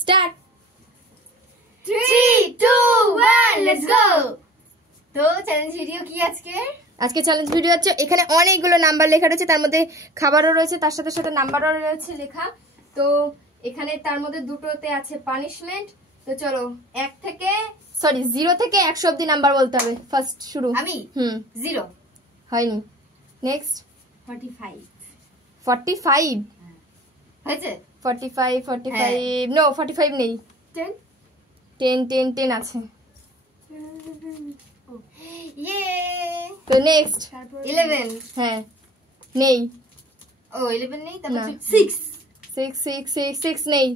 Start. 3 2 1 let's go. তো challenge video কি আজকে চ্যালেঞ্জ ভিডিও হচ্ছে, এখানে অনেকগুলো নাম্বার লেখা রয়েছে, তার মধ্যে খাবারও রয়েছে, তার সাথে সাথে নাম্বারও রয়েছে লেখা। তো এখানে তার মধ্যে দুটোতে আছে পানিশমেন্ট। তো চলো 0 থেকে 100 অবধি নাম্বার বলতে হবে। ফার্স্ট শুরু। আমি 0 হয়নি। নেক্সট 45 45 হয়েছে। 45 নো 45 নেই। 10 আছে। ইয়ে। তো নেক্সট 11 হ্যাঁ নেই। ও 11 নেই। তারপর 6 নেই।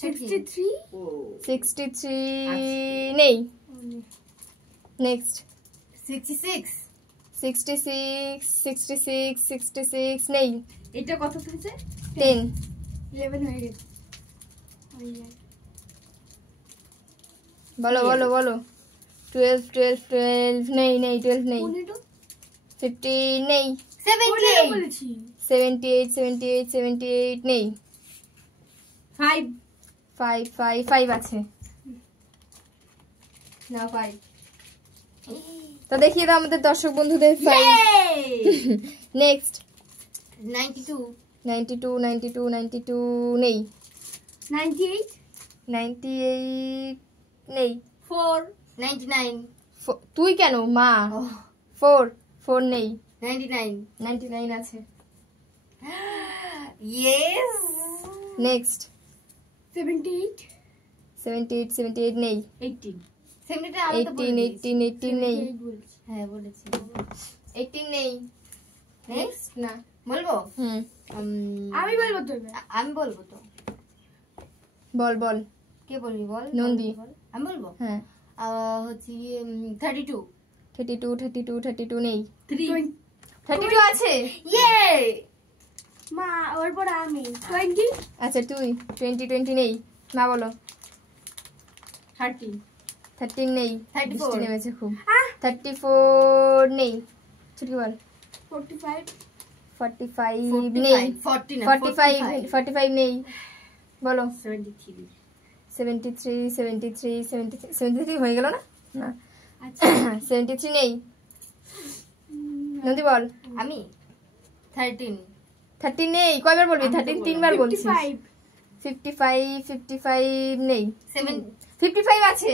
63 নেই। নেক্সট 66 নেই। এটা কত হয়েছে? 10 11 হয়ে গেছে। বলো 12 নেই 12 নেই। 15 নেই। 78 নেই। 5 আছে না। 5 তো দেখিয়ে দাও আমাদের দর্শক বন্ধুদের। 5 নেক্সট 92 নেই। 98 নেই। 4 99 তুই কেন মা? 4 নেই। 99 আছে। ইয়েস। নেক্সট 78 নেই। 18 নেই। হ্যাঁ বলেছি। 18 নেই। নেক্সট না বলবো? আমি বলবো তো। আমি বলবো তো। বল কে বলবি? বল নন্দী। আমি বলবো। হ্যাঁ হচ্ছে 32 নেই। 32 আছে। ইয়ে। মা ওর পর আমি 20। আচ্ছা তুই 20 নেই। না বলো। 13 নেই। 34 নেমেছে খুব। 34 নেই। ছুটি বল। 45 নেই। 45 নেই। বলো 73 হয়ে গেল না? না 73 নেই। নদী বল। আমি 30 নেই। কয়বার বলবি? 13 3বার বলছিস। 55 নেই। 55 আছে।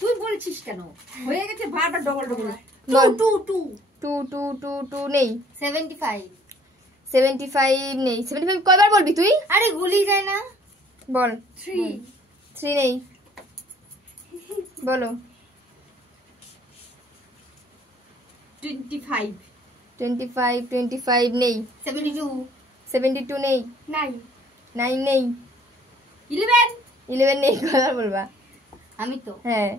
তুই বলছিস কেন? হয়ে গেছে বারবার ডবল 2 নেই। 75 নেই। 75 কয়বার বলবি তুই? আরে গুলি যায় না। বল। 3 নেই। বলো 25 নেই। 72 নেই। 9 নেই। 11 নেই। কয়বার বলবা? আমি তো হ্যাঁ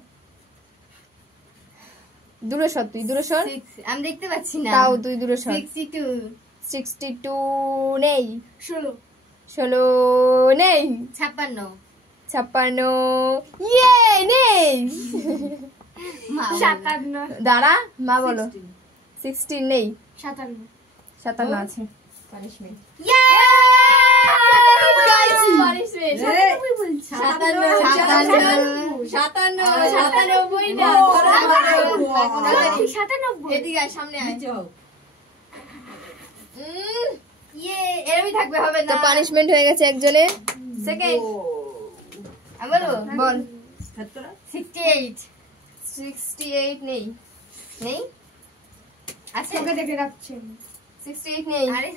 দূরে সর। তুই দূরে সর। আমি দেখতে পাচ্ছি না। তাও তুই দূরে সর। 62 নেই। 16 নেই। 56 ইয়ে নেই। 57 দাঁড়া মা বলো। 16 নেই। 57 আছে। পানিশমেন্ট। এদিকে আয়, সামনে আয়। এরমই থাকবে, হবে না। তো পানিশমেন্ট হয়ে গেছে একজনের। সেকেন্ড আমি বলবো। বল 68 নেই। আছে। ওকে দেখে রাখছি। 68 নেই। আরে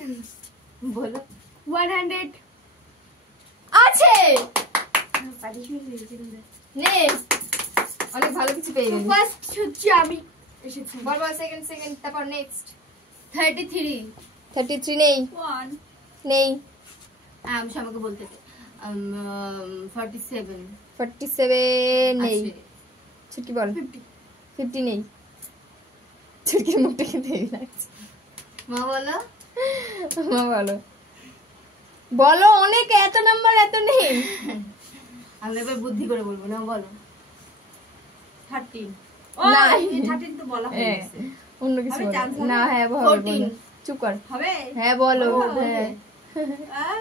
বলো। 100 আছে। পানিশমেন্ট নে অনেক ভালো কিছু পেয়ে গেলি। ফার্স্ট হচ্ছে আমি এসেছি। বল সেকেন্ড তারপর নেক্সট 33 নেই। 1 নেই। আমি সবাইকে বলতে 47 নেই। ছুটকি বল। 50 নেই। ছুটকির মুখটা কিন্তু হেভি লাগছে। মা বলো। মা বলো অনেক, এত নাম্বার এত নেই। আমি এবার বুদ্ধি করে বলবো না। বলো 13 না 13 তো বলা হয়ে গেছে। অন্য কিছু আমি বলো জানবো না। না। হ্যাঁ বলো। 14 চুপ কর। হবে। হ্যাঁ বলো। হবে। হ্যাঁ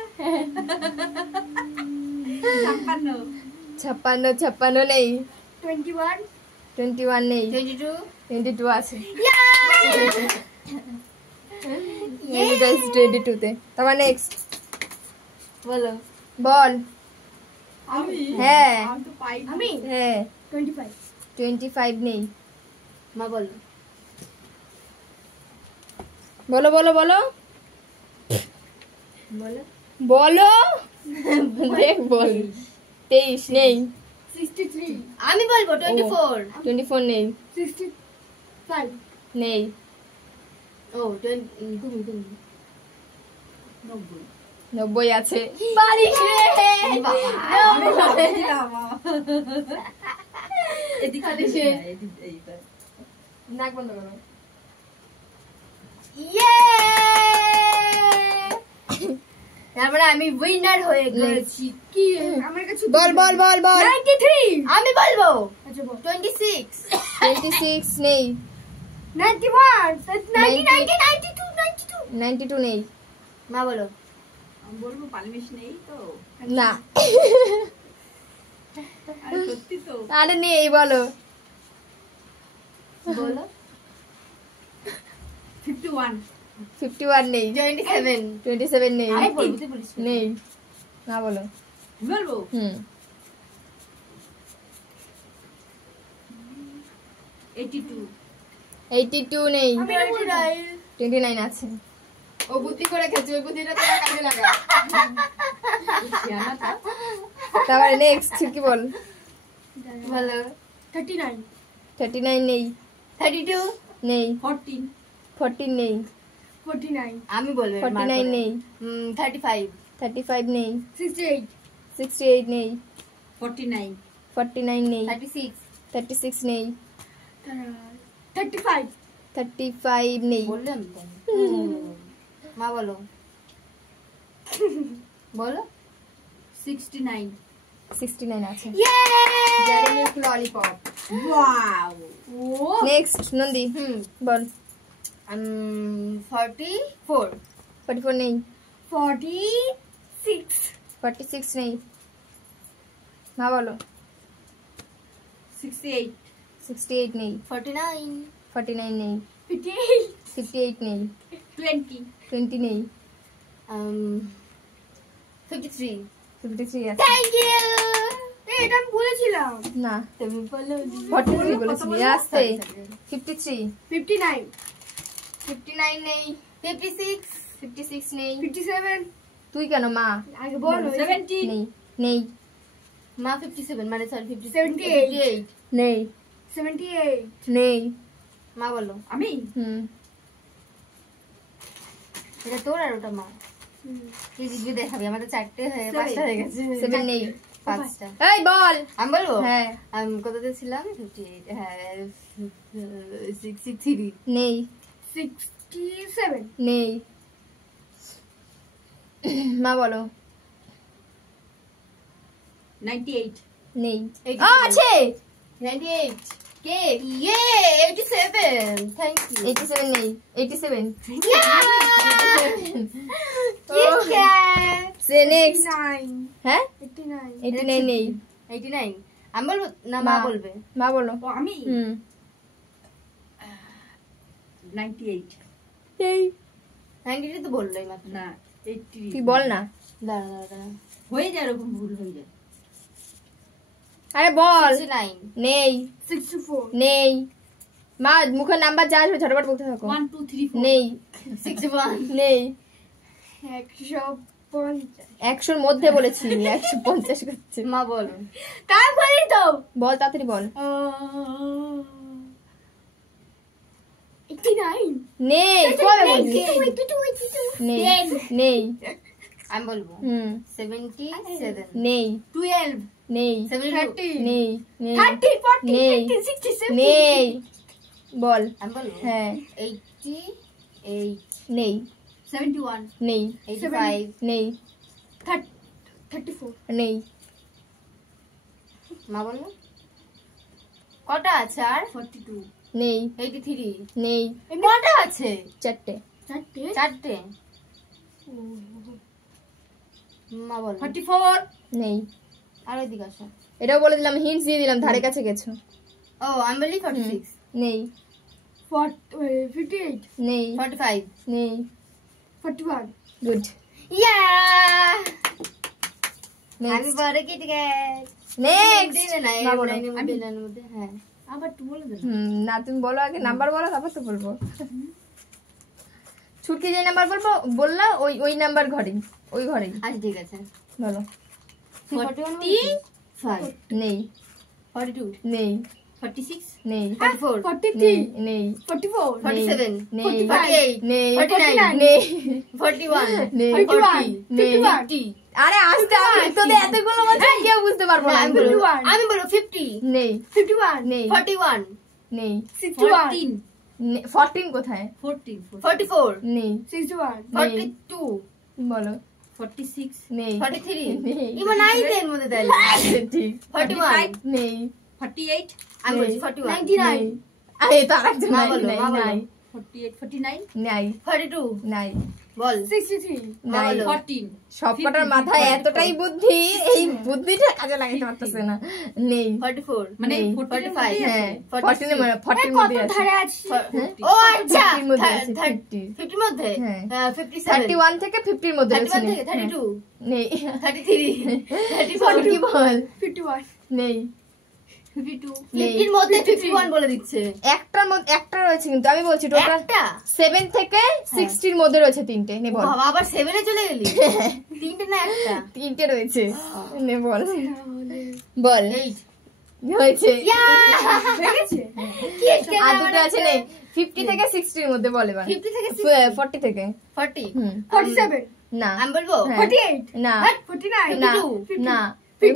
56 56 নেই, 21 21 নেই, 22 22 আছে। এটা 22 তে। তারপর নেক্সট বলো। বল। হ্যাঁ আমি হ্যাঁ 25 25 নেই। মা বলো। বলো বলো বলো বলো। বলো দেখ বল। 23 নেই। 63 আমি বলবো 24। 24 নেই 65 নেই। ও তুমি 90 আছে। পারিস রে এদিকে সে নাক বন্ধ করো। ইয়ে তারপরে আমি উইনার হয়ে গেছি। কি আমার কাছে বল বল বল বল। 93 আমি বলবো আচ্ছা বল 26। 26 নেই। 91 90 92 নেই। মা বলো। বলবো পারমিশ নেই তো না আর সত্যি তো আরে নেই বলো। বলো 51 51 নেই। 27। 27 নেই। আমি বলবো তুই বলিস না। নেই। না বলো। বলবো হুম 82 82 নেই। আমি বলাই 29 আছে। ও বুদ্ধি করে খেয়েছে, ওই বুদ্ধিটা তোরা কাজে লাগা। তারপরে নেক্সট কি বল। বলো 39 39 নেই। 32। নেই। 14 14 নেই। 49 আমি বলবো 49 নেই। 35। 35 নেই। 68 68 নেই। 49 49 নেই। 36। 36 নেই। 35 35 নেই। বললাম তো। মা বলো। বলো 69 69 আছে। Dairy milk lollipop. Wow next নন্দি বল। 44। 44 নেই। 46 46 নেই। মা বলো। 68 68 নেই। 49। 49 নেই। 58 58 নেই। 20 20 নেই। 53। 53 আছে। Thank you. এটা আমি বলেছিলাম না তুমি বলো 43 বলেছিলি। আস্তে 53 59 59 নেই। 56। 56 নেই। 57 তুই কেন মা আগে বল 70 নেই। নেই। মা 57 মানে সরি 78 নেই। 78 নেই। মা বলো। আমি হুম এটা তোর আর ওটা মা। তুই জিতবি দেখাবি, আমাদের 4টে হয়ে 5টা হয়ে গেছে। 7 নেই। 5টা। এই বল। আমি বলবো। হ্যাঁ আমি কততে ছিলাম 58। হ্যাঁ 63। নেই। 67 নেই। মা বলো। 98 নেই। 87 আছে 98 কে ইয়ে 87 থ্যাংক ইউ 87 নেই। 87 সে নেক্সট 89 হ্যাঁ 89 89 নেই। 89 আমি বলবো না মা বলবে। মা বলো। ও আমি হুম 98 নেই। 92 তো বললোই মাত্র। না 80 তুই বল না। দাঁড়া দাঁড়া দাঁড়া হয়ে যায় এরকম ভুল হয়ে যায় আরে বল। 69 নেই। 64 নেই। মা মুখের নাম্বার যা আসবে ঝটপট বলতে থাকো। 1 2 3 4 নেই। 61 নেই। 150 100 এর মধ্যে বলেছি 150 করছে। মা বলো। তারপরে তো বল তাড়াতাড়ি বল। 89 নেই কবে বলবি? 82 নেই। নেই। আমি বলবো হুম 77 নেই। 12 নেই। 72 নেই। নেই। 30 40 নেই। 50 60 70 নেই। বল। আমি বলবো হ্যাঁ 88 নেই। 71 নেই। 85 নেই। 34 নেই। মা বললো কটা আছে আর 42 নেই। 83 নেই। কটা আছে? 4টে। 4টে। মা বলো 44 নেই। আর ওইদিকে আসো। এটাও বলে দিলাম, হিন্টস দিয়ে দিলাম, ধারে কাছে গেছো। ও আমি বলি 46, নেই 58, নেই 45, নেই। 41, গুড। ইয়া আমি নেক্সট বড় কিটক্যাট। নেক্সট না না বলো। এর মধ্যে হ্যাঁ আবার একটু বলে দেন। না তুমি বলো আগে, নাম্বার বলো তারপর তো বলবো। ছুটকি যে নাম্বার বলবো বললা ওই নাম্বার ঘরেই, ওই ঘরেই আচ্ছা ঠিক আছে। বলো। 45, নেই 42, নেই 46, নেই 44, 43, নেই 44, 47, নেই 48, নেই 49, নেই 41, নেই 40, নেই। 50, আরে আসতে আমি তোদের এতগুলো বলছি কেউ বুঝতে পারবো না। আমি বলবো 50, নেই 51, নেই 41, নেই 61, 14 কোথায়? 44, নেই 61, 42, বলো। 46, নেই 43, নেই। ইমা নাই এর মধ্যে তাহলে ঠিক 41, নেই 48, আমি নেই। বলছি 41, 99, আরে তার একজন মা নাই বলো, নাই মা বলো। নাই 48, 49, নাই 42, নাই বল 63, মা নাই। বলো 14, সবকটার মাথায় এতটাই বুদ্ধি, এই বুদ্ধিটা কাজে লাগাতে পারতেছে না। নেই 44, মানে নেই। 45, হ্যাঁ 46, 40 কত মধ্যে আছে। ধারে আছি? ও আচ্ছা 50 মধ্যে আছে, 50 50 মধ্যে হ্যাঁ। 57, 31 থেকে 50 এর মধ্যে রয়েছে। 31 থেকে 32, নেই 33, 34, কি বল 51, নেই 52, 50 এর মধ্যে 51 বলে দিচ্ছে। একটার মধ্যে একটা রয়েছে, কিন্তু আমি বলছি টোটাল একটা 7 থেকে 60 এর মধ্যে রয়েছে তিনটে। নে বল। বাবা আবার 7 এ চলে গেলি। তিনটে না একটা। তিনটে রয়েছে। নে বল বল 8 হয়েছে। হয়ে গেছে? আর দুটো আছে নেই 50 থেকে 60 এর মধ্যে বল এবার। 50 থেকে 60, 40 থেকে 40, 47, না আমি বলবো হ্যাঁ। 48, না 49, না 52, না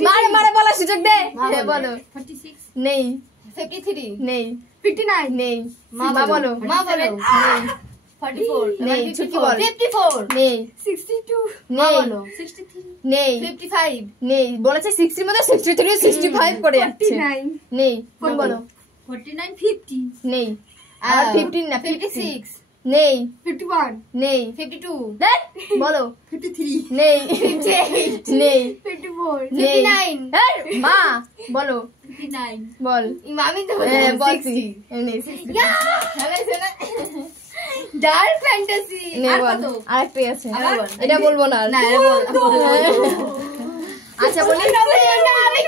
মারে মারে বলার সুযোগ দে। মা হ্যাঁ বলো। বলো 46, নেই 53, নেই 59, নেই মা মা বলো মা বলো নেই 44, নেই, ছুটি বল। 54, নেই 62, মা নেই বলো 63, নেই 55, নেই বলেছে 60 এর মধ্যে 63 65 করে যাচ্ছে 49, নেই মা বলো 49, 50, নেই আর 15 না 56 56, নেই 51, নেই 52, দেখ বলো 53, নেই 58, নেই 54, নেই 59, এই, মা বলো 59, বল আমি তো হ্যাঁ, বল 60, নেই 60 ডার্ক ফ্যান্টাসি নে আর বল কত আরেকটাই আছে আবার বল। এটা বলবো না আর। না বল আচ্ছা বলি আমি